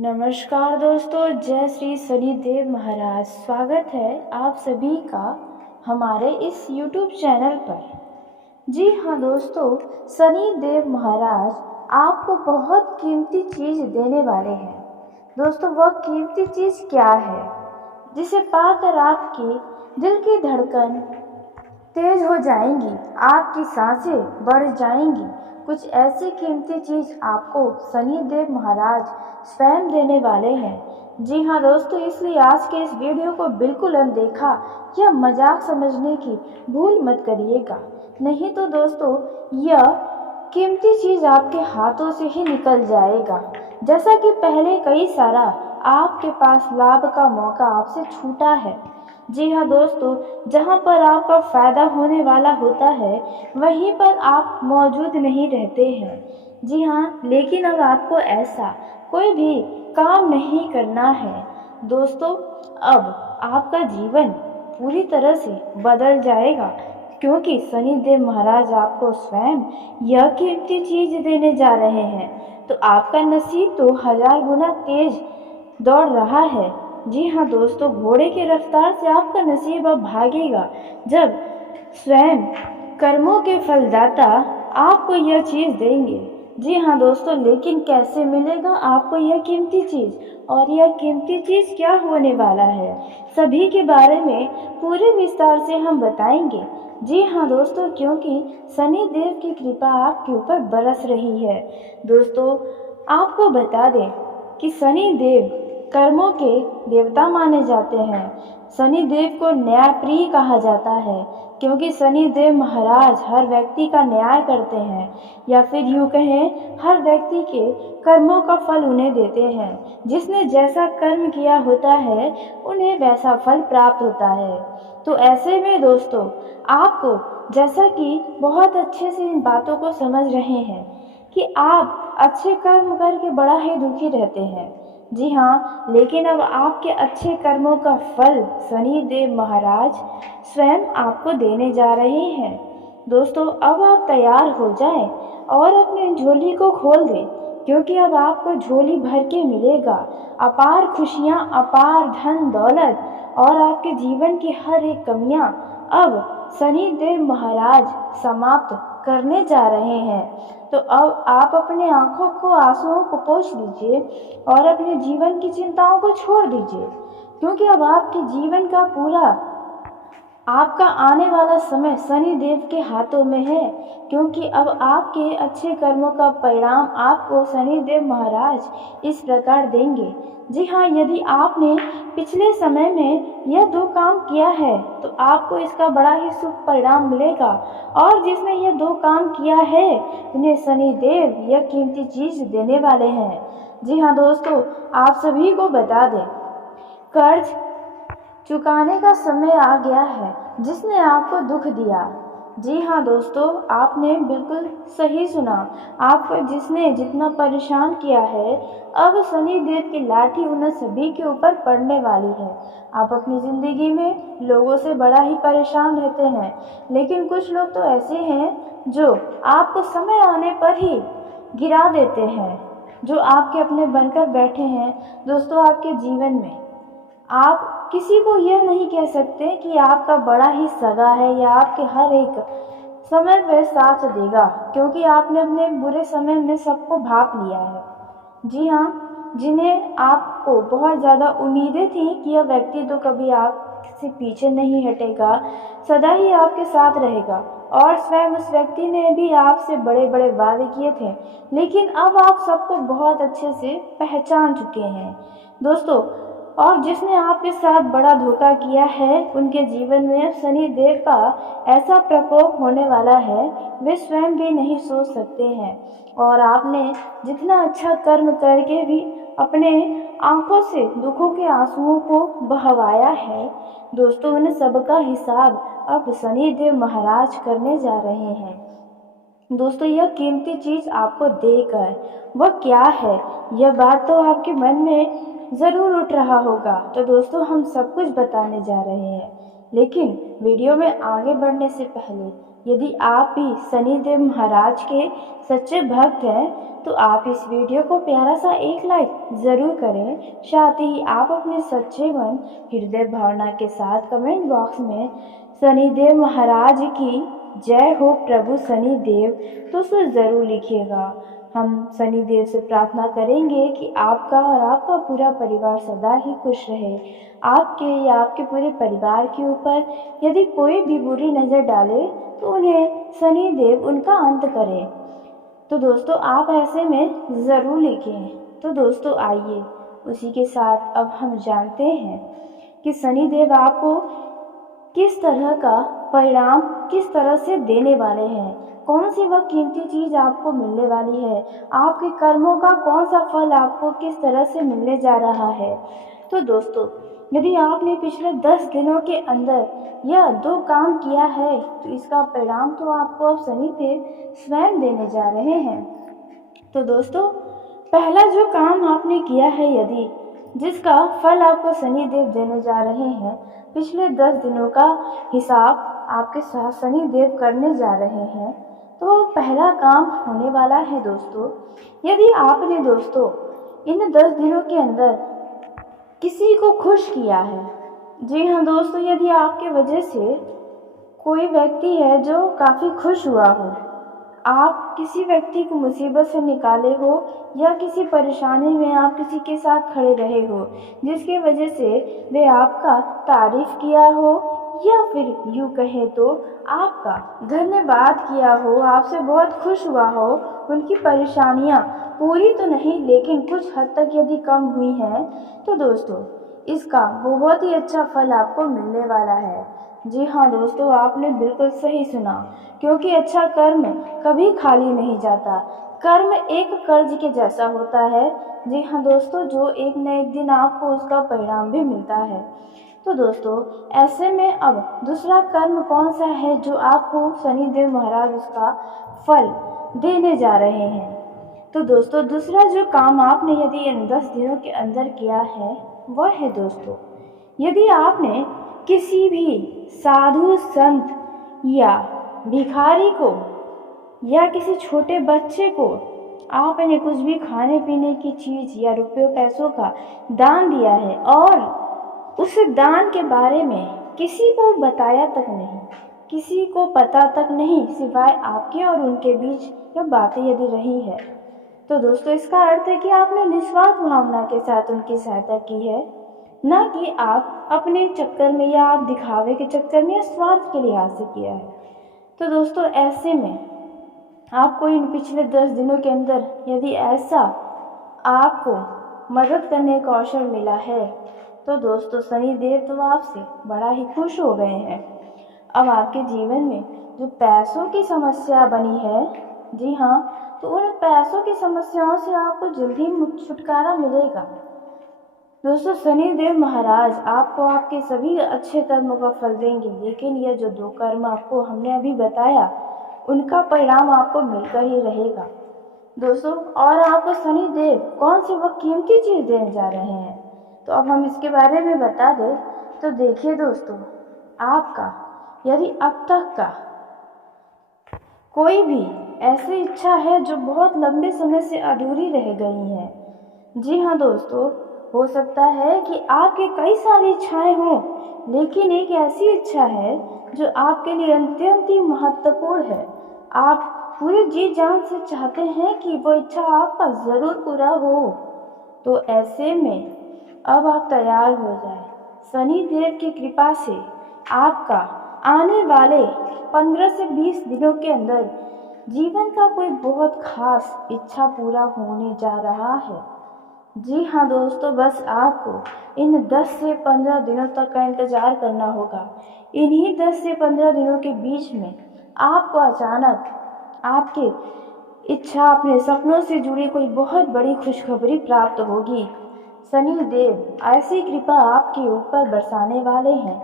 नमस्कार दोस्तों, जय श्री शनिदेव महाराज। स्वागत है आप सभी का हमारे इस YouTube चैनल पर। जी हाँ दोस्तों, शनिदेव महाराज आपको बहुत कीमती चीज़ देने वाले हैं। दोस्तों, वह कीमती चीज़ क्या है जिसे पाकर आपकी दिल की धड़कन तेज हो जाएंगी, आपकी सांसें बढ़ जाएंगी। कुछ ऐसी कीमती चीज़ आपको शनिदेव महाराज स्वयं देने वाले हैं। जी हाँ दोस्तों, इसलिए आज के इस वीडियो को बिल्कुल अनदेखा या मजाक समझने की भूल मत करिएगा, नहीं तो दोस्तों यह कीमती चीज़ आपके हाथों से ही निकल जाएगा। जैसा कि पहले कई सारा आपके पास लाभ का मौका आपसे छूटा है। जी हाँ दोस्तों, जहाँ पर आपका फ़ायदा होने वाला होता है वहीं पर आप मौजूद नहीं रहते हैं। जी हाँ, लेकिन अब आपको ऐसा कोई भी काम नहीं करना है। दोस्तों, अब आपका जीवन पूरी तरह से बदल जाएगा, क्योंकि शनिदेव महाराज आपको स्वयं यह कीमती चीज़ देने जा रहे हैं। तो आपका नसीब तो 1000 गुना तेज दौड़ रहा है। जी हाँ दोस्तों, घोड़े की रफ्तार से आपका नसीब अब भागेगा, जब स्वयं कर्मों के फलदाता आपको यह चीज़ देंगे। जी हाँ दोस्तों, लेकिन कैसे मिलेगा आपको यह कीमती चीज़, और यह कीमती चीज़ क्या होने वाला है, सभी के बारे में पूरे विस्तार से हम बताएंगे। जी हाँ दोस्तों, क्योंकि शनिदेव की कृपा आपके ऊपर बरस रही है। दोस्तों, आपको बता दें कि शनिदेव कर्मों के देवता माने जाते हैं। शनिदेव को न्यायप्रिय कहा जाता है, क्योंकि शनिदेव महाराज हर व्यक्ति का न्याय करते हैं, या फिर यूँ कहें हर व्यक्ति के कर्मों का फल उन्हें देते हैं। जिसने जैसा कर्म किया होता है उन्हें वैसा फल प्राप्त होता है। तो ऐसे में दोस्तों, आपको जैसा कि बहुत अच्छे से इन बातों को समझ रहे हैं कि आप अच्छे कर्म करके बड़ा ही दुखी रहते हैं। जी हाँ, लेकिन अब आपके अच्छे कर्मों का फल शनिदेव महाराज स्वयं आपको देने जा रहे हैं। दोस्तों, अब आप तैयार हो जाएं और अपनी झोली को खोल दें, क्योंकि अब आपको झोली भर के मिलेगा अपार खुशियाँ, अपार धन दौलत, और आपके जीवन की हर एक कमियाँ अब शनिदेव महाराज समाप्त करने जा रहे हैं। तो अब आप अपने आँखों को, आंसुओं को पोंछ दीजिए और अपने जीवन की चिंताओं को छोड़ दीजिए, क्योंकि अब आपके जीवन का पूरा आपका आने वाला समय शनिदेव के हाथों में है। क्योंकि अब आपके अच्छे कर्मों का परिणाम आपको शनिदेव महाराज इस प्रकार देंगे। जी हाँ, यदि आपने पिछले समय में यह 2 काम किया है तो आपको इसका बड़ा ही शुभ परिणाम मिलेगा, और जिसने यह 2 काम किया है उन्हें शनिदेव यह कीमती चीज़ देने वाले हैं। जी हाँ दोस्तों, आप सभी को बता दें, कर्ज चुकाने का समय आ गया है जिसने आपको दुख दिया। जी हाँ दोस्तों, आपने बिल्कुल सही सुना। आपको जिसने जितना परेशान किया है, अब शनिदेव की लाठी उन सभी के ऊपर पड़ने वाली है। आप अपनी ज़िंदगी में लोगों से बड़ा ही परेशान रहते हैं, लेकिन कुछ लोग तो ऐसे हैं जो आपको समय आने पर ही गिरा देते हैं, जो आपके अपने बनकर बैठे हैं। दोस्तों, आपके जीवन में आप किसी को यह नहीं कह सकते कि आपका बड़ा ही सगा है या आपके हर एक समय पर साथ देगा, क्योंकि आपने अपने बुरे समय में सबको भाप लिया है। जी हाँ, जिन्हें आपको बहुत ज़्यादा उम्मीदें थी कि यह व्यक्ति तो कभी आपसे पीछे नहीं हटेगा, सदा ही आपके साथ रहेगा, और स्वयं उस व्यक्ति ने भी आपसे बड़े बड़े वादे किए थे, लेकिन अब आप सबको बहुत अच्छे से पहचान चुके हैं। दोस्तों, और जिसने आपके साथ बड़ा धोखा किया है, उनके जीवन में शनिदेव का ऐसा प्रकोप होने वाला है वे स्वयं भी नहीं सोच सकते हैं। और आपने जितना अच्छा कर्म करके भी अपने आंखों से दुखों के आंसुओं को बहवाया है, दोस्तों उन सबका हिसाब अब शनिदेव महाराज करने जा रहे हैं। दोस्तों, यह कीमती चीज़ आपको देकर वह क्या है, यह बात तो आपके मन में ज़रूर उठ रहा होगा। तो दोस्तों, हम सब कुछ बताने जा रहे हैं। लेकिन वीडियो में आगे बढ़ने से पहले यदि आप भी शनिदेव महाराज के सच्चे भक्त हैं तो आप इस वीडियो को प्यारा सा एक लाइक ज़रूर करें। साथ ही आप अपने सच्चे मन हृदय भावना के साथ कमेंट बॉक्स में शनिदेव महाराज की जय हो प्रभु शनिदेव दोस्तों ज़रूर लिखिएगा। हम शनिदेव से प्रार्थना करेंगे कि आपका और आपका पूरा परिवार सदा ही खुश रहे। आपके या आपके पूरे परिवार के ऊपर यदि कोई भी बुरी नज़र डाले तो उन्हें शनिदेव उनका अंत करे। तो दोस्तों आप ऐसे में ज़रूर लिखें। तो दोस्तों आइए उसी के साथ अब हम जानते हैं कि शनिदेव आपको किस तरह का परिणाम किस तरह से देने वाले हैं, कौन सी वह कीमती चीज़ आपको मिलने वाली है, आपके कर्मों का कौन सा फल आपको किस तरह से मिलने जा रहा है। तो दोस्तों यदि आपने पिछले 10 दिनों के अंदर यह 2 काम किया है तो इसका परिणाम तो आपको अब शनिदेव स्वयं देने जा रहे हैं। तो दोस्तों पहला जो काम आपने किया है यदि जिसका फल आपको शनिदेव देने जा रहे हैं, पिछले 10 दिनों का हिसाब आपके साथ शनिदेव करने जा रहे हैं, तो पहला काम होने वाला है दोस्तों, यदि आपने दोस्तों इन 10 दिनों के अंदर किसी को खुश किया है। जी हाँ दोस्तों, यदि आपके वजह से कोई व्यक्ति है जो काफ़ी खुश हुआ हो, आप किसी व्यक्ति को मुसीबत से निकाले हो या किसी परेशानी में आप किसी के साथ खड़े रहे हो जिसके वजह से वे आपका तारीफ किया हो या फिर यूँ कहे तो आपका धन्यवाद किया हो, आपसे बहुत खुश हुआ हो, उनकी परेशानियाँ पूरी तो नहीं लेकिन कुछ हद तक यदि कम हुई हैं तो दोस्तों इसका बहुत ही अच्छा फल आपको मिलने वाला है। जी हाँ दोस्तों, आपने बिल्कुल सही सुना, क्योंकि अच्छा कर्म कभी खाली नहीं जाता। कर्म एक कर्ज के जैसा होता है। जी हाँ दोस्तों, जो एक न एक दिन आपको उसका परिणाम भी मिलता है। तो दोस्तों ऐसे में अब दूसरा कर्म कौन सा है जो आपको शनिदेव महाराज उसका फल देने जा रहे हैं। तो दोस्तों दूसरा जो काम आपने यदि इन 10 दिनों के अंदर किया है वह है दोस्तों, यदि आपने किसी भी साधु संत या भिखारी को या किसी छोटे बच्चे को आपने कुछ भी खाने पीने की चीज़ या रुपयों पैसों का दान दिया है और उस दान के बारे में किसी को बताया तक नहीं, किसी को पता तक नहीं सिवाय आपके और उनके बीच यह बातें यदि रही है, तो दोस्तों इसका अर्थ है कि आपने निस्वार्थ भावना के साथ उनकी सहायता की है, ना कि आप अपने चक्कर में या आप दिखावे के चक्कर में या स्वार्थ के लिहाज से किया है। तो दोस्तों ऐसे में आपको इन पिछले 10 दिनों के अंदर यदि ऐसा आपको मदद करने का अवसर मिला है तो दोस्तों शनिदेव तो आपसे बड़ा ही खुश हो गए हैं। अब आपके जीवन में जो पैसों की समस्या बनी है, जी हाँ, तो उन पैसों की समस्याओं से आपको जल्दी छुटकारा मिलेगा। दोस्तों शनिदेव महाराज आपको आपके सभी अच्छे कर्मों का फल देंगे, लेकिन यह जो 2 कर्म आपको हमने अभी बताया उनका परिणाम आपको मिलकर ही रहेगा दोस्तों। और आपको शनिदेव कौन सी वह कीमती चीज़ देने जा रहे हैं, तो अब हम इसके बारे में बता दें। तो देखिए दोस्तों, आपका यदि अब तक का कोई भी ऐसी इच्छा है जो बहुत लंबे समय से अधूरी रह गई है, जी हाँ दोस्तों, हो सकता है कि आपके कई सारी इच्छाएं हों लेकिन एक ऐसी इच्छा है जो आपके लिए अत्यंत ही महत्वपूर्ण है। आप पूरी जी जान से चाहते हैं कि वो इच्छा आपका ज़रूर पूरा हो। तो ऐसे में अब आप तैयार हो जाए। शनिदेव की कृपा से आपका आने वाले 15 से 20 दिनों के अंदर जीवन का कोई बहुत खास इच्छा पूरा होने जा रहा है। जी हाँ दोस्तों, बस आपको इन 10 से 15 दिनों तक का इंतज़ार करना होगा। इन्हीं 10 से 15 दिनों के बीच में आपको अचानक आपके इच्छा अपने सपनों से जुड़ी कोई बहुत बड़ी खुशखबरी प्राप्त होगी। शनिदेव ऐसी कृपा आपके ऊपर बरसाने वाले हैं।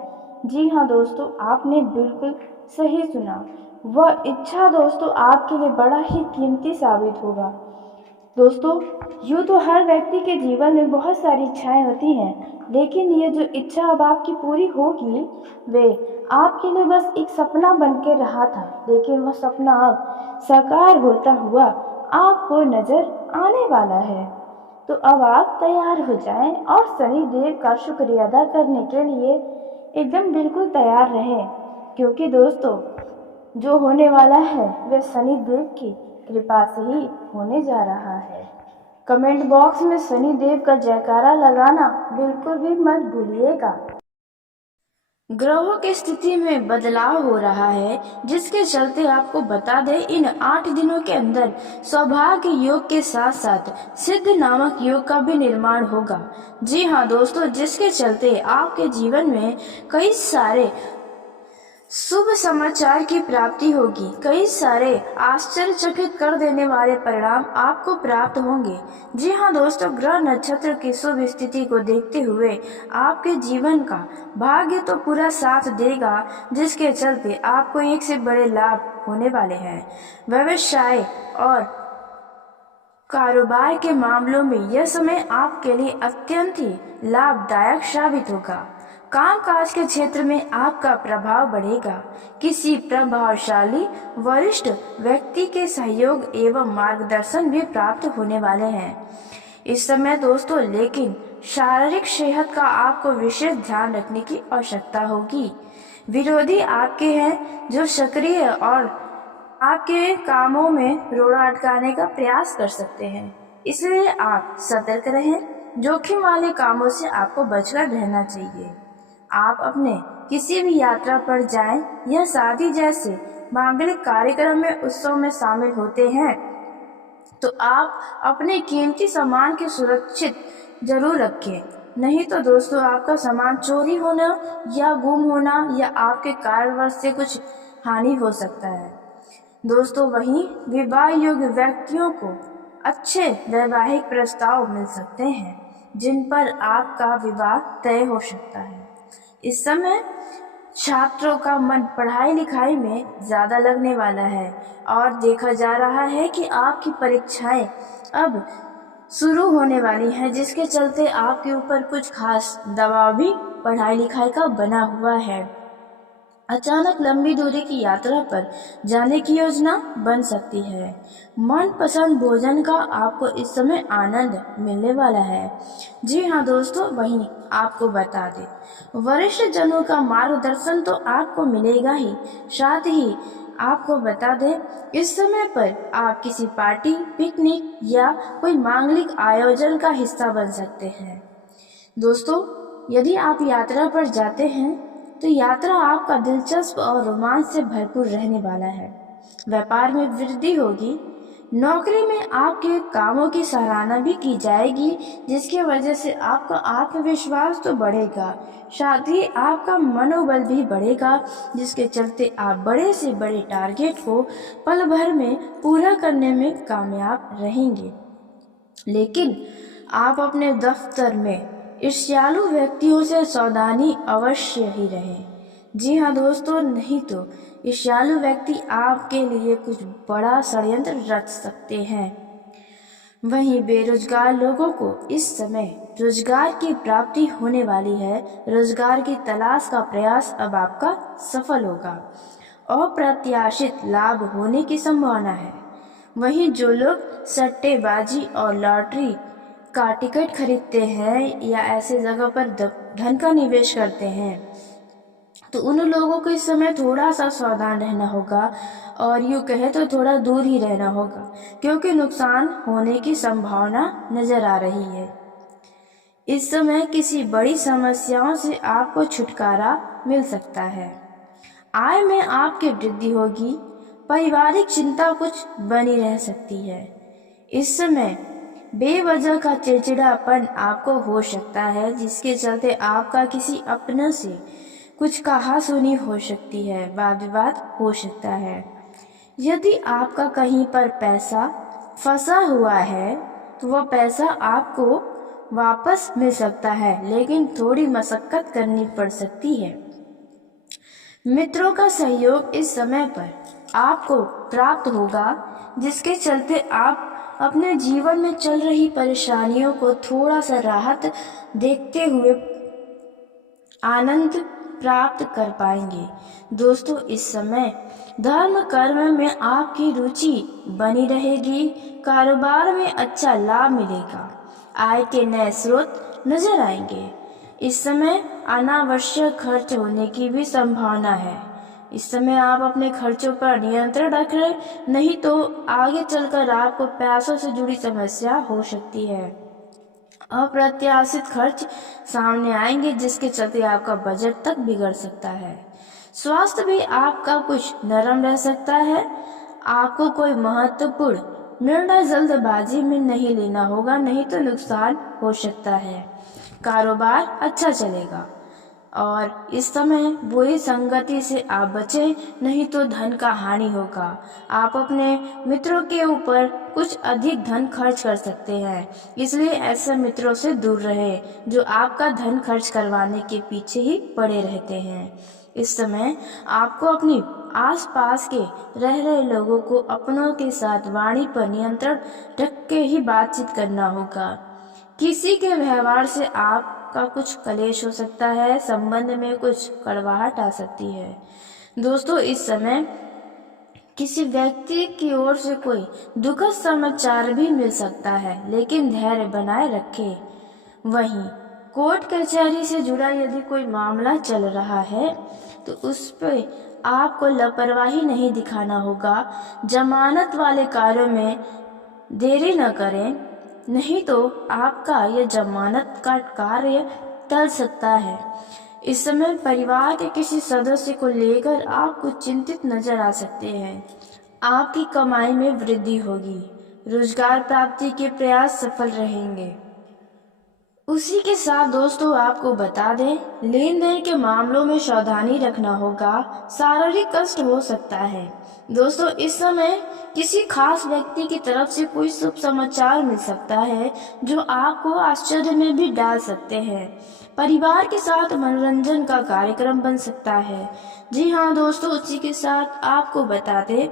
जी हाँ दोस्तों, आपने बिल्कुल सही सुना। वह इच्छा दोस्तों आपके लिए बड़ा ही कीमती साबित होगा। दोस्तों, यूँ तो हर व्यक्ति के जीवन में बहुत सारी इच्छाएं होती हैं, लेकिन ये जो इच्छा अब आपकी पूरी होगी, वे आपके लिए बस एक सपना बन के रहा था, लेकिन वह सपना अब साकार होता हुआ आपको नजर आने वाला है। तो अब आप तैयार हो जाएं और शनि देव का शुक्रिया अदा करने के लिए एकदम बिल्कुल तैयार रहें, क्योंकि दोस्तों, जो होने वाला है वह शनि देव की कृपा से ही होने जा रहा है। कमेंट बॉक्स में शनि देव का जयकारा लगाना बिल्कुल भी मत भूलिएगा। ग्रहों की स्थिति में बदलाव हो रहा है, जिसके चलते आपको बता दें, इन 8 दिनों के अंदर सौभाग्य योग के साथ साथ सिद्ध नामक योग का भी निर्माण होगा। जी हाँ दोस्तों, जिसके चलते आपके जीवन में कई सारे शुभ समाचार की प्राप्ति होगी। कई सारे आश्चर्यचकित कर देने वाले परिणाम आपको प्राप्त होंगे। जी हाँ दोस्तों, ग्रह नक्षत्र की शुभ स्थिति को देखते हुए आपके जीवन का भाग्य तो पूरा साथ देगा, जिसके चलते आपको एक से बड़े लाभ होने वाले हैं। व्यवसाय और कारोबार के मामलों में यह समय आपके लिए अत्यंत ही लाभदायक साबित होगा। कामकाज के क्षेत्र में आपका प्रभाव बढ़ेगा। किसी प्रभावशाली वरिष्ठ व्यक्ति के सहयोग एवं मार्गदर्शन भी प्राप्त होने वाले हैं इस समय दोस्तों, लेकिन शारीरिक सेहत का आपको विशेष ध्यान रखने की आवश्यकता होगी। विरोधी आपके हैं जो सक्रिय और आपके कामों में रोड़ा अटकाने का प्रयास कर सकते हैं, इसलिए आप सतर्क रहें। जोखिम वाले कामों से आपको बचकर रहना चाहिए। आप अपने किसी भी यात्रा पर जाएं या शादी जैसे मांगलिक कार्यक्रम में उत्सव में शामिल होते हैं, तो आप अपने कीमती सामान की सुरक्षित जरूर रखें। नहीं तो दोस्तों, आपका सामान चोरी होना या गुम होना या आपके कारणवश से कुछ हानि हो सकता है। दोस्तों, वहीं विवाह योग्य व्यक्तियों को अच्छे वैवाहिक प्रस्ताव मिल सकते हैं, जिन पर आपका विवाह तय हो सकता है। इस समय छात्रों का मन पढ़ाई लिखाई में ज़्यादा लगने वाला है और देखा जा रहा है कि आपकी परीक्षाएं अब शुरू होने वाली हैं, जिसके चलते आपके ऊपर कुछ खास दबाव भी पढ़ाई लिखाई का बना हुआ है। अचानक लंबी दूरी की यात्रा पर जाने की योजना बन सकती है। मनपसंद भोजन का आपको इस समय आनंद मिलने वाला है। जी हाँ दोस्तों, वहीं आपको बता दें, वरिष्ठ जनों का मार्गदर्शन तो आपको मिलेगा ही, साथ ही आपको बता दें, इस समय पर आप किसी पार्टी, पिकनिक या कोई मांगलिक आयोजन का हिस्सा बन सकते हैं। दोस्तों, यदि आप यात्रा पर जाते हैं तो यात्रा आपका दिलचस्प और रोमांच से भरपूर रहने वाला है। व्यापार में वृद्धि होगी। नौकरी में आपके कामों की सराहना भी की जाएगी, जिसकी वजह से आपका आत्मविश्वास तो बढ़ेगा, साथ ही आपका मनोबल भी बढ़ेगा, जिसके चलते आप बड़े से बड़े टारगेट को पल भर में पूरा करने में कामयाब रहेंगे। लेकिन आप अपने दफ्तर में ईर्ष्यालु व्यक्तियों से सावधानी अवश्य ही रहें। जी हाँ दोस्तों, नहीं तो ईर्ष्यालु व्यक्ति आपके लिए कुछ बड़ा षड्यंत्र रच सकते हैं। वहीं बेरोजगार लोगों को इस समय रोजगार की प्राप्ति होने वाली है। रोजगार की तलाश का प्रयास अब आपका सफल होगा। अप्रत्याशित लाभ होने की संभावना है। वहीं जो लोग सट्टेबाजी और लॉटरी का टिकट खरीदते हैं या ऐसे जगह पर धन का निवेश करते हैं, तो उन लोगों को इस समय थोड़ा सा सावधान रहना होगा और यूँ कहे तो थोड़ा दूर ही रहना होगा, क्योंकि नुकसान होने की संभावना नजर आ रही है। इस समय किसी बड़ी समस्याओं से आपको छुटकारा मिल सकता है। आय में आपकी वृद्धि होगी। पारिवारिक चिंता कुछ बनी रह सकती है। इस समय बेवजह का चिड़चिड़ापन आपको हो सकता है, जिसके चलते आपका किसी अपने से कुछ कहा सुनी हो सकती है, वाद विवाद हो सकता है। यदि आपका कहीं पर पैसा फंसा हुआ है तो वह पैसा आपको वापस मिल सकता है, लेकिन थोड़ी मशक्कत करनी पड़ सकती है। मित्रों का सहयोग इस समय पर आपको प्राप्त होगा, जिसके चलते आप अपने जीवन में चल रही परेशानियों को थोड़ा सा राहत देखते हुए आनंद प्राप्त कर पाएंगे। दोस्तों, इस समय धर्म कर्म में आपकी रुचि बनी रहेगी। कारोबार में अच्छा लाभ मिलेगा। आय के नए स्रोत नजर आएंगे। इस समय अनावश्यक खर्च होने की भी संभावना है। इस समय आप अपने खर्चों पर नियंत्रण रख रहे, नहीं तो आगे चलकर आपको पैसों से जुड़ी समस्या हो सकती है। अप्रत्याशित खर्च सामने आएंगे, जिसके चलते आपका बजट तक बिगड़ सकता है। स्वास्थ्य भी आपका कुछ नरम रह सकता है। आपको कोई महत्वपूर्ण निर्णय जल्दबाजी में नहीं लेना होगा, नहीं तो नुकसान हो सकता है। कारोबार अच्छा चलेगा और इस समय बुरी संगति से आप बचें, नहीं तो धन का हानि होगा। आप अपने मित्रों के ऊपर कुछ अधिक धन खर्च कर सकते हैं, इसलिए ऐसे मित्रों से दूर रहे जो आपका धन खर्च करवाने के पीछे ही पड़े रहते हैं। इस समय आपको अपनी आसपास के रह रहे लोगों को अपनों के साथ वाणी पर नियंत्रण रख के ही बातचीत करना होगा। किसी के व्यवहार से आपका कुछ कलेश हो सकता है, संबंध में कुछ कड़वाहट आ सकती है। दोस्तों, इस समय किसी व्यक्ति की ओर से कोई दुखद समाचार भी मिल सकता है, लेकिन धैर्य बनाए रखें। वहीं कोर्ट कचहरी से जुड़ा यदि कोई मामला चल रहा है तो उस पर आपको लापरवाही नहीं दिखाना होगा। जमानत वाले कार्यों में देरी न करें, नहीं तो आपका यह जमानत का कार्य टल सकता है। इस समय परिवार के किसी सदस्य को लेकर आप कुछ चिंतित नजर आ सकते हैं। आपकी कमाई में वृद्धि होगी। रोजगार प्राप्ति के प्रयास सफल रहेंगे। उसी के साथ दोस्तों, आपको बता दें, लेन देन के मामलों में सावधानी रखना होगा। शारीरिक कष्ट हो सकता है। दोस्तों, इस समय किसी खास व्यक्ति की तरफ से कोई शुभ समाचार मिल सकता है जो आपको आश्चर्य में भी डाल सकते हैं। परिवार के साथ मनोरंजन का कार्यक्रम बन सकता है। जी हाँ दोस्तों, उसी के साथ आपको बता दें,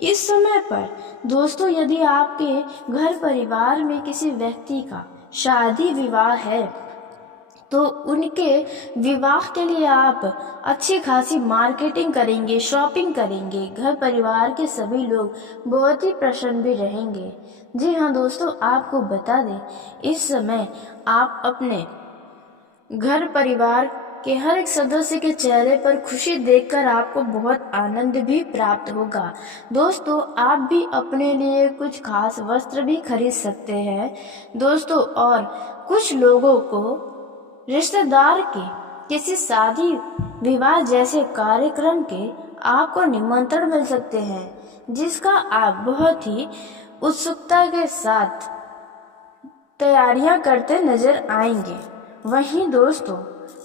इस समय पर दोस्तों, यदि आपके घर परिवार में किसी व्यक्ति का शादी विवाह है तो उनके विवाह के लिए आप अच्छी खासी मार्केटिंग करेंगे, शॉपिंग करेंगे। घर परिवार के सभी लोग बहुत ही प्रसन्न भी रहेंगे। जी हाँ दोस्तों, आपको बता दें, इस समय आप अपने घर परिवार के हर एक सदस्य के चेहरे पर खुशी देखकर आपको बहुत आनंद भी प्राप्त होगा। दोस्तों, आप भी अपने लिए कुछ खास वस्त्र भी खरीद सकते हैं दोस्तों। और कुछ लोगों को रिश्तेदार के किसी शादी विवाह जैसे कार्यक्रम के आपको निमंत्रण मिल सकते हैं, जिसका आप बहुत ही उत्सुकता के साथ तैयारियां करते नजर आएंगे। वहीं दोस्तों,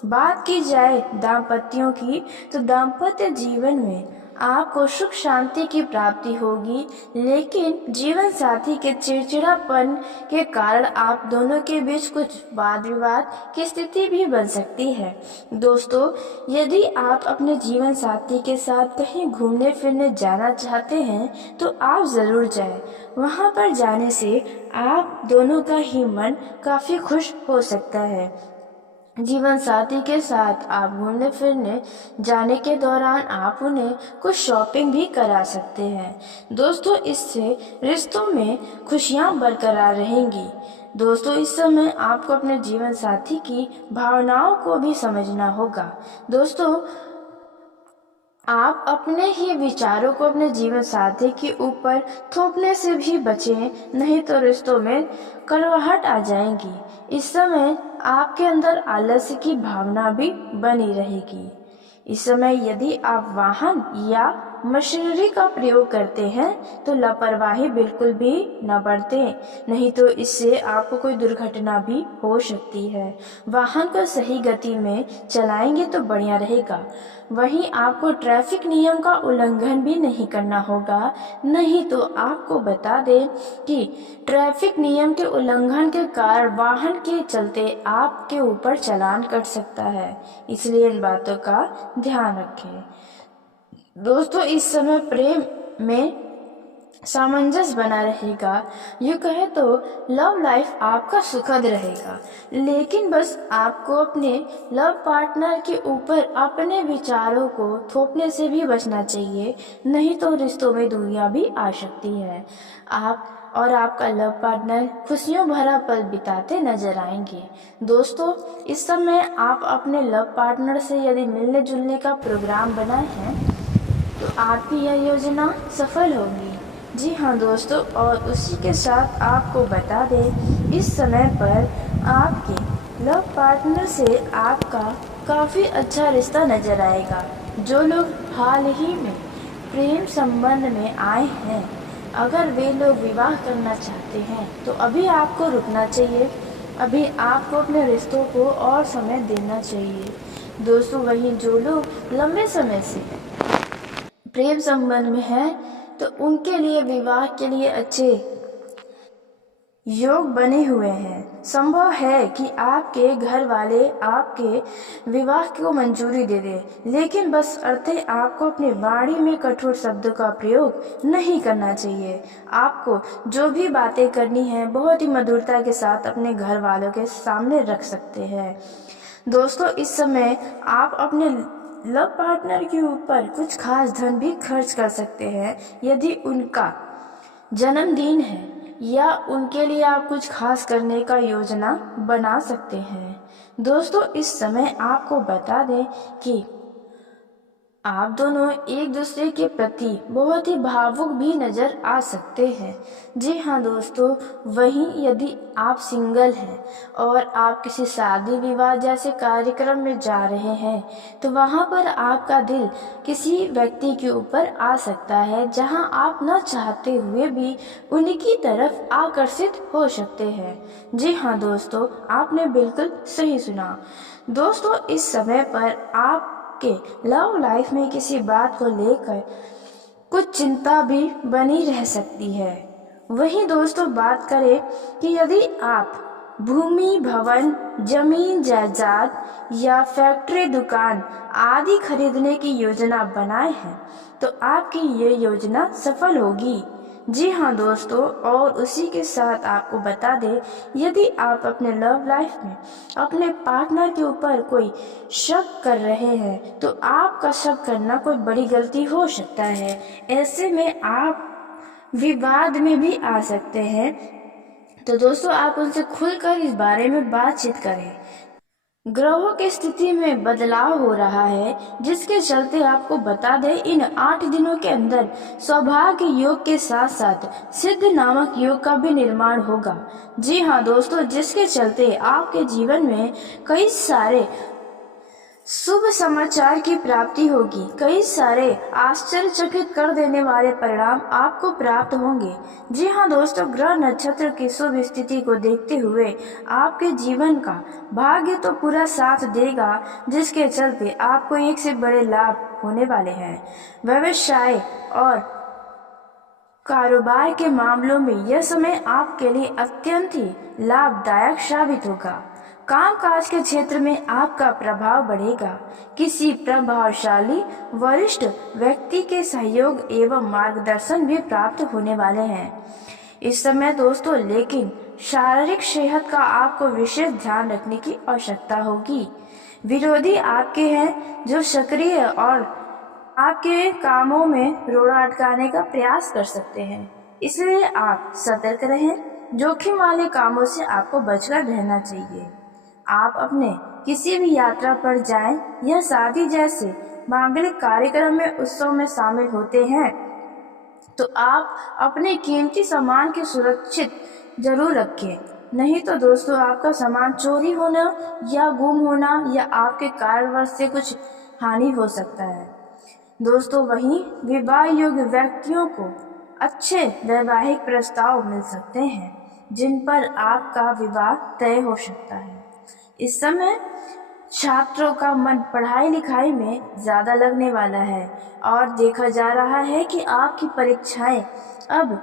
बात की जाए दाम्पत्यों की, तो दाम्पत्य जीवन में आपको सुख शांति की प्राप्ति होगी, लेकिन जीवन साथी के चिड़चिड़ापन के कारण आप दोनों के बीच कुछ वाद विवाद की स्थिति भी बन सकती है। दोस्तों, यदि आप अपने जीवन साथी के साथ कहीं घूमने फिरने जाना चाहते हैं तो आप जरूर जाएं। वहां पर जाने से आप दोनों का ही मन काफी खुश हो सकता है। जीवन साथी के साथ आप घूमने फिरने जाने के दौरान आप उन्हें कुछ शॉपिंग भी करा सकते हैं। दोस्तों, इससे रिश्तों में खुशियां बरकरार रहेंगी। दोस्तों, इस समय आपको अपने जीवन साथी की भावनाओं को भी समझना होगा। दोस्तों, आप अपने ही विचारों को अपने जीवन साथी के ऊपर थोपने से भी बचें, नहीं तो रिश्तों में कड़वाहट आ जाएगी। इस समय आपके अंदर आलस्य की भावना भी बनी रहेगी। इस समय यदि आप वाहन या मशीनरी का प्रयोग करते हैं तो लापरवाही बिल्कुल भी न बरतें, नहीं तो इससे आपको कोई दुर्घटना भी हो सकती है। वाहन को सही गति में चलाएंगे तो बढ़िया रहेगा। वहीं आपको ट्रैफिक नियम का उल्लंघन भी नहीं करना होगा, नहीं तो आपको बता दें कि ट्रैफिक नियम के उल्लंघन के कारण वाहन के चलते आपके ऊपर चालान कट सकता है, इसलिए इन बातों का ध्यान रखें। दोस्तों, इस समय प्रेम में सामंजस्य बना रहेगा। यूँ कहे तो लव लाइफ आपका सुखद रहेगा, लेकिन बस आपको अपने लव पार्टनर के ऊपर अपने विचारों को थोपने से भी बचना चाहिए, नहीं तो रिश्तों में दूरियां भी आ सकती है। आप और आपका लव पार्टनर खुशियों भरा पल बिताते नजर आएंगे। दोस्तों, इस समय आप अपने लव पार्टनर से यदि मिलने जुलने का प्रोग्राम बनाए हैं तो आपकी यह योजना सफल होगी। जी हाँ दोस्तों, और उसी के साथ आपको बता दें, इस समय पर आपके लव पार्टनर से आपका काफ़ी अच्छा रिश्ता नज़र आएगा। जो लोग हाल ही में प्रेम संबंध में आए हैं, अगर वे लोग विवाह करना चाहते हैं तो अभी आपको रुकना चाहिए, अभी आपको अपने रिश्तों को और समय देना चाहिए। दोस्तों, वहीं जो लोग लंबे समय से प्रेम संबंध में हैं तो उनके लिए विवाह के लिए अच्छे योग बने हुए हैं। संभव है कि आपके घर वाले आपके विवाह को मंजूरी दे दें, लेकिन बस अर्थे आपको अपनी वाणी में कठोर शब्दों का प्रयोग नहीं करना चाहिए। आपको जो भी बातें करनी है बहुत ही मधुरता के साथ अपने घर वालों के सामने रख सकते हैं। दोस्तों, इस समय आप अपने लव पार्टनर के ऊपर कुछ खास धन भी खर्च कर सकते हैं। यदि उनका जन्मदिन है या उनके लिए आप कुछ खास करने का योजना बना सकते हैं। दोस्तों, इस समय आपको बता दें कि आप दोनों एक दूसरे के प्रति बहुत ही भावुक भी नज़र आ सकते हैं। जी हाँ दोस्तों, वहीं यदि आप सिंगल हैं और आप किसी शादी विवाह जैसे कार्यक्रम में जा रहे हैं तो वहाँ पर आपका दिल किसी व्यक्ति के ऊपर आ सकता है, जहाँ आप न चाहते हुए भी उनकी तरफ आकर्षित हो सकते हैं। जी हाँ दोस्तों, आपने बिल्कुल सही सुना। दोस्तों, इस समय पर आप के लव लाइफ में किसी बात को लेकर कुछ चिंता भी बनी रह सकती है। वहीं दोस्तों, बात करें कि यदि आप भूमि, भवन, जमीन जायदाद या फैक्ट्री, दुकान आदि खरीदने की योजना बनाए हैं तो आपकी ये योजना सफल होगी। जी हाँ दोस्तों, और उसी के साथ आपको बता दें, यदि आप अपने लव लाइफ में अपने पार्टनर के ऊपर कोई शक कर रहे हैं तो आपका शक करना कोई बड़ी गलती हो सकता है। ऐसे में आप विवाद में भी आ सकते हैं। तो दोस्तों, आप उनसे खुलकर इस बारे में बातचीत करें। ग्रहों की स्थिति में बदलाव हो रहा है, जिसके चलते आपको बता दें, इन 8 दिनों के अंदर सौभाग्य योग के साथ साथ सिद्ध नामक योग का भी निर्माण होगा। जी हाँ दोस्तों, जिसके चलते आपके जीवन में कई सारे शुभ समाचार की प्राप्ति होगी। कई सारे आश्चर्यचकित कर देने वाले परिणाम आपको प्राप्त होंगे। जी हाँ दोस्तों, ग्रह नक्षत्र की शुभ स्थिति को देखते हुए आपके जीवन का भाग्य तो पूरा साथ देगा, जिसके चलते आपको एक से बड़े लाभ होने वाले हैं। व्यवसाय और कारोबार के मामलों में यह समय आपके लिए अत्यंत ही लाभदायक साबित होगा। कामकाज के क्षेत्र में आपका प्रभाव बढ़ेगा। किसी प्रभावशाली वरिष्ठ व्यक्ति के सहयोग एवं मार्गदर्शन भी प्राप्त होने वाले हैं इस समय दोस्तों, लेकिन शारीरिक सेहत का आपको विशेष ध्यान रखने की आवश्यकता होगी। विरोधी आपके हैं जो सक्रिय और आपके कामों में रोड़ा अटकाने का प्रयास कर सकते हैं, इसलिए आप सतर्क रहें। जोखिम वाले कामों से आपको बचकर रहना चाहिए। आप अपने किसी भी यात्रा पर जाएं या शादी जैसे मांगलिक कार्यक्रम में उत्सव में शामिल होते हैं तो आप अपने कीमती सामान की सुरक्षित जरूर रखें, नहीं तो दोस्तों आपका सामान चोरी होना या गुम होना या आपके कारणवश से कुछ हानि हो सकता है। दोस्तों, वहीं विवाह योग्य व्यक्तियों को अच्छे वैवाहिक प्रस्ताव मिल सकते हैं जिन पर आपका विवाह तय हो सकता है। इस समय छात्रों का मन पढ़ाई लिखाई में ज़्यादा लगने वाला है और देखा जा रहा है कि आपकी परीक्षाएं अब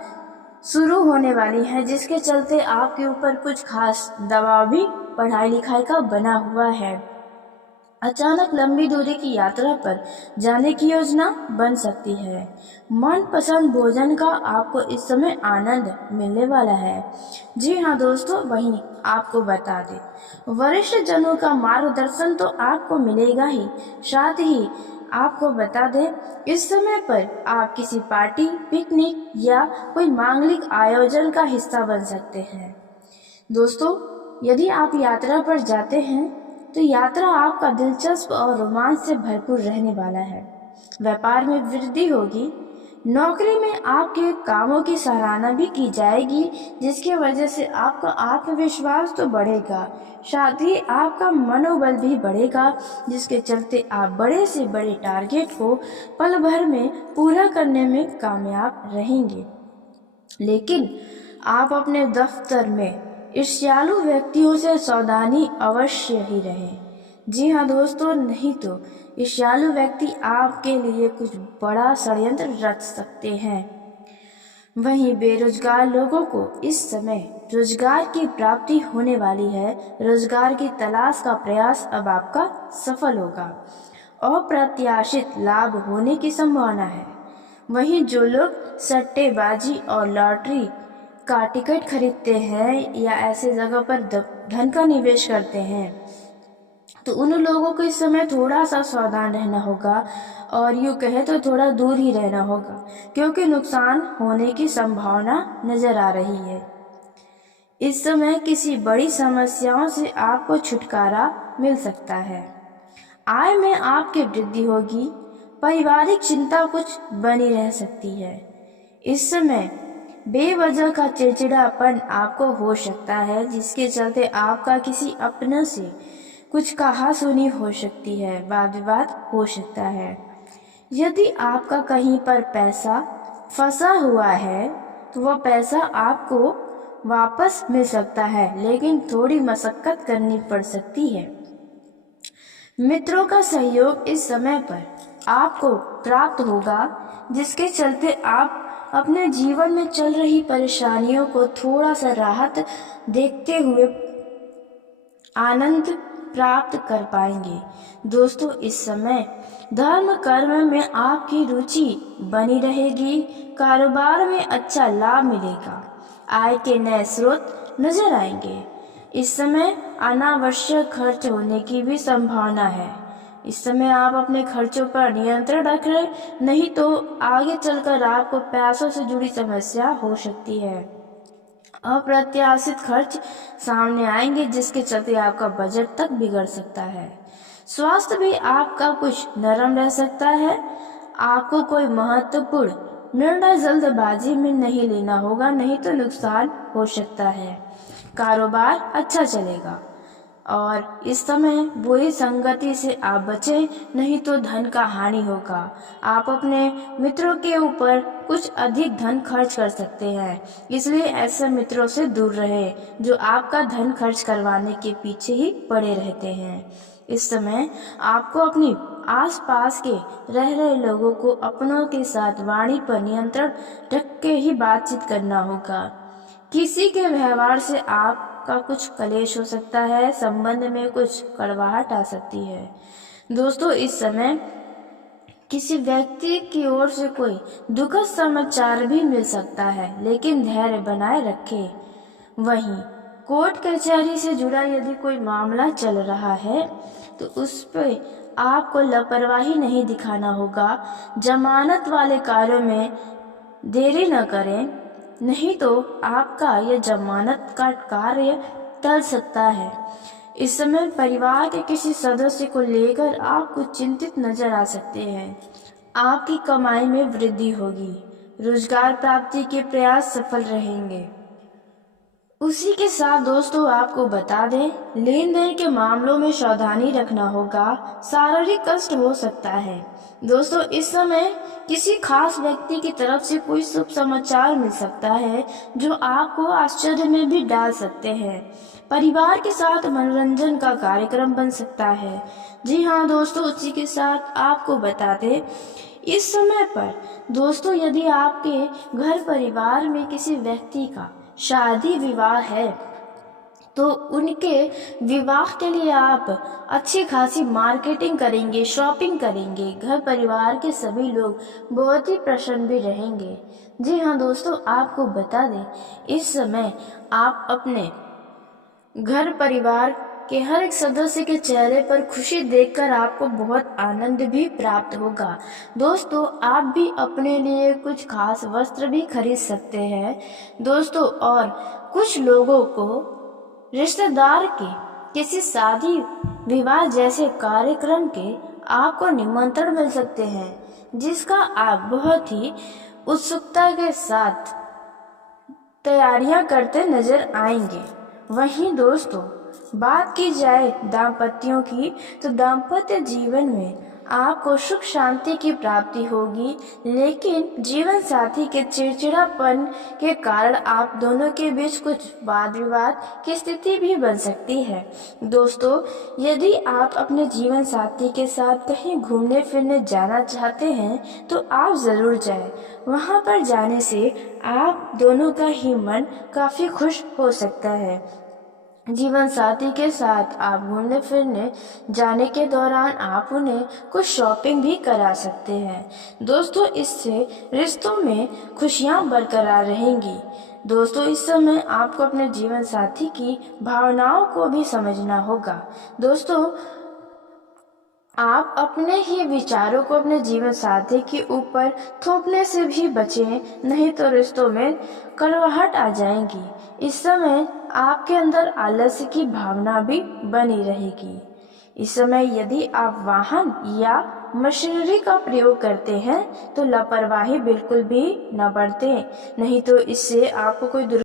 शुरू होने वाली हैं, जिसके चलते आपके ऊपर कुछ खास दबाव भी पढ़ाई लिखाई का बना हुआ है। अचानक लंबी दूरी की यात्रा पर जाने की योजना बन सकती है। मनपसंद भोजन का आपको इस समय आनंद मिलने वाला है। जी हाँ दोस्तों, वहीं आपको बता दें, वरिष्ठ जनों का मार्गदर्शन तो आपको मिलेगा ही, साथ ही आपको बता दें, इस समय पर आप किसी पार्टी, पिकनिक या कोई मांगलिक आयोजन का हिस्सा बन सकते हैं। दोस्तों, यदि आप यात्रा पर जाते हैं तो यात्रा आपका दिलचस्प और रोमांच से भरपूर रहने वाला है। व्यापार में वृद्धि होगी। नौकरी में आपके कामों की सराहना भी की जाएगी, जिसकी वजह से आपका आत्मविश्वास तो बढ़ेगा, साथ ही आपका मनोबल भी बढ़ेगा, जिसके चलते आप बड़े से बड़े टारगेट को पल भर में पूरा करने में कामयाब रहेंगे। लेकिन आप अपने दफ्तर में ईर्ष्यालु व्यक्तियों से सावधानी अवश्य ही रहें। जी हाँ दोस्तों, नहीं तो ईर्ष्यालु व्यक्ति आपके लिए कुछ बड़ा षड्यंत्र रच सकते हैं। वहीं बेरोजगार लोगों को इस समय रोजगार की प्राप्ति होने वाली है। रोजगार की तलाश का प्रयास अब आपका सफल होगा। अप्रत्याशित लाभ होने की संभावना है। वहीं जो लोग सट्टेबाजी और लॉटरी का टिकट खरीदते हैं या ऐसे जगह पर धन का निवेश करते हैं, तो उन लोगों को इस समय थोड़ा सा सावधान रहना होगा, और यूँ कहे तो थोड़ा दूर ही रहना होगा, क्योंकि नुकसान होने की संभावना नजर आ रही है। इस समय किसी बड़ी समस्याओं से आपको छुटकारा मिल सकता है। आय में आपकी वृद्धि होगी। पारिवारिक चिंता कुछ बनी रह सकती है। इस समय बेवजह का चिड़चिड़ापन आपको हो सकता है, जिसके चलते आपका किसी अपने से कुछ कहा सुनी हो सकती है, वाद विवाद हो सकता है। यदि आपका कहीं पर पैसा फंसा हुआ है तो वह पैसा आपको वापस मिल सकता है, लेकिन थोड़ी मशक्कत करनी पड़ सकती है। मित्रों का सहयोग इस समय पर आपको प्राप्त होगा, जिसके चलते आप अपने जीवन में चल रही परेशानियों को थोड़ा सा राहत देखते हुए आनंद प्राप्त कर पाएंगे। दोस्तों, इस समय धर्म कर्म में आपकी रुचि बनी रहेगी। कारोबार में अच्छा लाभ मिलेगा। आय के नए स्रोत नजर आएंगे। इस समय अनावश्यक खर्च होने की भी संभावना है। इस समय आप अपने खर्चों पर नियंत्रण रखें, नहीं तो आगे चलकर आपको पैसों से जुड़ी समस्या हो सकती है। अप्रत्याशित खर्च सामने आएंगे, जिसके चलते आपका बजट तक बिगड़ सकता है। स्वास्थ्य भी आपका कुछ नरम रह सकता है। आपको कोई महत्वपूर्ण निर्णय जल्दबाजी में नहीं लेना होगा, नहीं तो नुकसान हो सकता है। कारोबार अच्छा चलेगा और इस समय बुरी संगति से आप बचें, नहीं तो धन का हानि होगा। आप अपने मित्रों के ऊपर कुछ अधिक धन खर्च कर सकते हैं, इसलिए ऐसे मित्रों से दूर रहे जो आपका धन खर्च करवाने के पीछे ही पड़े रहते हैं। इस समय आपको अपनी आसपास के रह रहे लोगों को अपनों के साथ वाणी पर नियंत्रण रख के ही बातचीत करना होगा। किसी के व्यवहार से आपका कुछ कलेश हो सकता है, संबंध में कुछ कड़वाहट आ सकती है। दोस्तों, इस समय किसी व्यक्ति की ओर से कोई दुखद समाचार भी मिल सकता है, लेकिन धैर्य बनाए रखें। वहीं कोर्ट कचहरी से जुड़ा यदि कोई मामला चल रहा है तो उस पर आपको लापरवाही नहीं दिखाना होगा। जमानत वाले कार्यों में देरी न करें, नहीं तो आपका यह जमानत का कार्य टल सकता है। इस समय परिवार के किसी सदस्य को लेकर आप कुछ चिंतित नजर आ सकते हैं। आपकी कमाई में वृद्धि होगी। रोजगार प्राप्ति के प्रयास सफल रहेंगे। उसी के साथ दोस्तों आपको बता दें, लेन देन के मामलों में सावधानी रखना होगा। शारीरिक कष्ट हो सकता है। दोस्तों, इस समय किसी खास व्यक्ति की तरफ से कोई शुभ समाचार मिल सकता है, जो आपको आश्चर्य में भी डाल सकते हैं। परिवार के साथ मनोरंजन का कार्यक्रम बन सकता है। जी हाँ दोस्तों, उसी के साथ आपको बता दें, इस समय पर दोस्तों यदि आपके घर परिवार में किसी व्यक्ति का शादी विवाह है तो उनके विवाह के लिए आप अच्छी खासी मार्केटिंग करेंगे, शॉपिंग करेंगे। घर परिवार के सभी लोग बहुत ही प्रसन्न भी रहेंगे। जी हाँ दोस्तों, आपको बता दें, इस समय आप अपने घर परिवार के हर एक सदस्य के चेहरे पर खुशी देखकर आपको बहुत आनंद भी प्राप्त होगा। दोस्तों, आप भी अपने लिए कुछ खास वस्त्र भी खरीद सकते हैं दोस्तों। और कुछ लोगों को रिश्तेदार के किसी शादी विवाह जैसे कार्यक्रम के आपको निमंत्रण मिल सकते हैं, जिसका आप बहुत ही उत्सुकता के साथ तैयारियां करते नजर आएंगे। वहीं दोस्तों, बात की जाए दाम्पत्यों की, तो दाम्पत्य जीवन में आपको सुख शांति की प्राप्ति होगी, लेकिन जीवन साथी के चिड़चिड़ापन के कारण आप दोनों के बीच कुछ वाद विवाद की स्थिति भी बन सकती है। दोस्तों, यदि आप अपने जीवन साथी के साथ कहीं घूमने फिरने जाना चाहते हैं तो आप ज़रूर जाएं। वहां पर जाने से आप दोनों का ही मन काफ़ी खुश हो सकता है। जीवन साथी के साथ आप घूमने फिरने जाने के दौरान आप उन्हें कुछ शॉपिंग भी करा सकते हैं दोस्तों। इससे रिश्तों में खुशियां बरकरार रहेंगी। दोस्तों, इस समय आपको अपने जीवन साथी की भावनाओं को भी समझना होगा। दोस्तों, आप अपने ही विचारों को अपने जीवन साथी के ऊपर थोपने से भी बचें, नहीं तो रिश्तों में कड़वाहट आ जाएगी। इस समय आपके अंदर आलस्य की भावना भी बनी रहेगी। इस समय यदि आप वाहन या मशीनरी का प्रयोग करते हैं तो लापरवाही बिल्कुल भी न बरतें, नहीं तो इससे आपको कोई